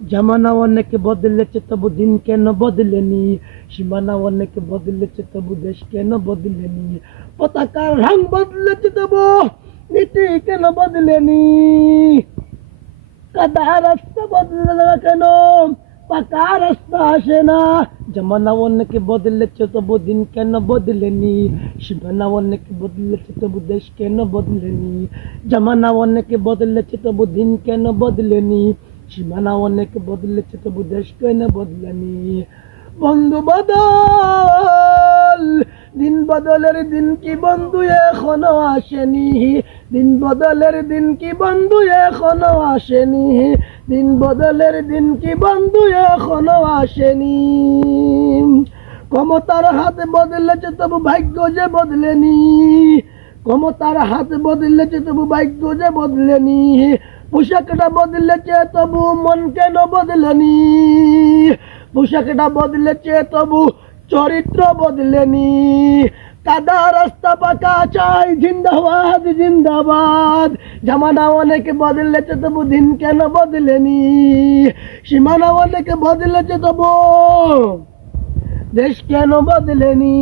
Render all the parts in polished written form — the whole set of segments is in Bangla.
জামানা অনেক বদলেছে তবু দিন কেন বদলেনি, সীমানা অনেক বদলেছে তবু দেশ কেন বদলেনি, পতাকার রং বদলেছে তবু নীতি কেন বদলেনি, কাদা রাস্তা বদলে না কেন পাকা রাস্তা আসে না, জামানা অনেক বদলেছে তবু দিন কেন বদলেনি, সীমানা অনেক বদলেছে তবু দেশ কেন বদলেনি, জামানা অনেক বদলেছে তবু দিন কেন বদলেনি, সীমানা অনেক বদলেছে তবু দেশ কেন বদলেনি। বন্ধু বদল, দিন বদলের দিন কি বন্ধু এখনো আসেনি, দিন বদলের দিন কি বন্ধু এখনো আসেনি, দিন বদলের দিন কি বন্ধু এখনো আসেনি। ক্ষমতার হাত বদলেছে তবু ভাগ্য যে বদলেনি, ক্ষমতার হাত বদলেছে তবু ভাগ্য যে বদলেনি, পোশাকটা বদলেছে তবু মন কেন বদলেনি, পোশাকটা বদলেছে তবু চরিত্র বদলেনি, কাদা রাস্তা পাকা চাই জিন্দাবাদ জিন্দাবাদ, জামানা অনেক বদলেছে তবু দিন কেন বদলেনি, সীমানা অনেক বদলেছে তবু দেশ কেন বদলেনি,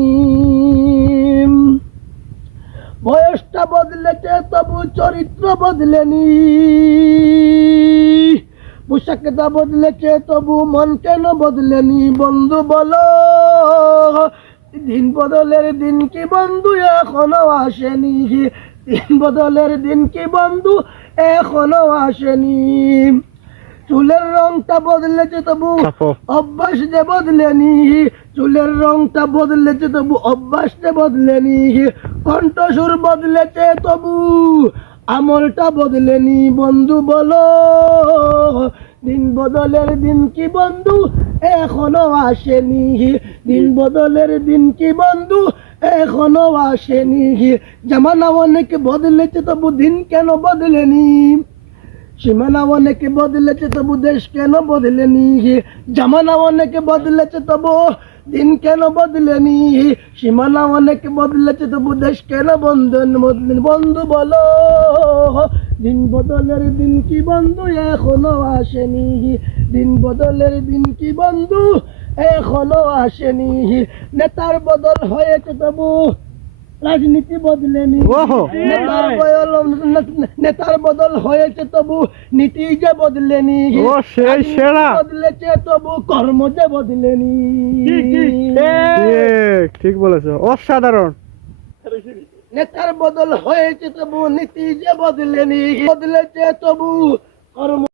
বয়সটা বদলেছে তবু চরিত্র বদলেনি, পোশাকটা বদলেছে তবু মন কেন বদলেনি। বন্ধু বলো, দিন বদলের দিন কি বন্ধু এখনো আসেনি, দিন বদলের দিন কি বন্ধু এখনো আসেনি, চুলের রংটা বদলেছে তবু অভ্যাস যে বদলেনি, চুলের রংটা বদলেছে তবু অভ্যাস যে বদলেনি, কণ্ঠসুর বদলেছে তবু আমলটা বদলেনি। বন্ধু বলো, দিন বদলের দিন কি বন্ধু এখনো আসেনি, দিন বদলের দিন কি বন্ধু এখনো আসেনি, জামানা অনেক বদলেছে তবু দিন কেন বদলেনি, সীমানা অনেক বদলেছে তবু দেশ কেন বদলেনি, জামানা অনেক বদলেছে তবু দিন কেন বদলেনি, সীমানা অনেক বদলেছে তবু দেশ কেন বদলেনি। বন্ধু বলো, দিন বদলের দিন কি বন্ধু এখনো আসেনি, দিন বদলের দিন কি বন্ধু এখনো আসেনি, নেতার বদল হয়েছে তবু রাজনীতি বদলেনি, নেতার বদল হয়েছে তবু নীতি যে বদলেনি, বদলেছে তবু কর্ম যে বদলেনি। ঠিক বলেছো, অসাধারণ। নেতার বদল হয়েছে তবু নীতি যে বদলেনি, বদলেছে তবু কর্ম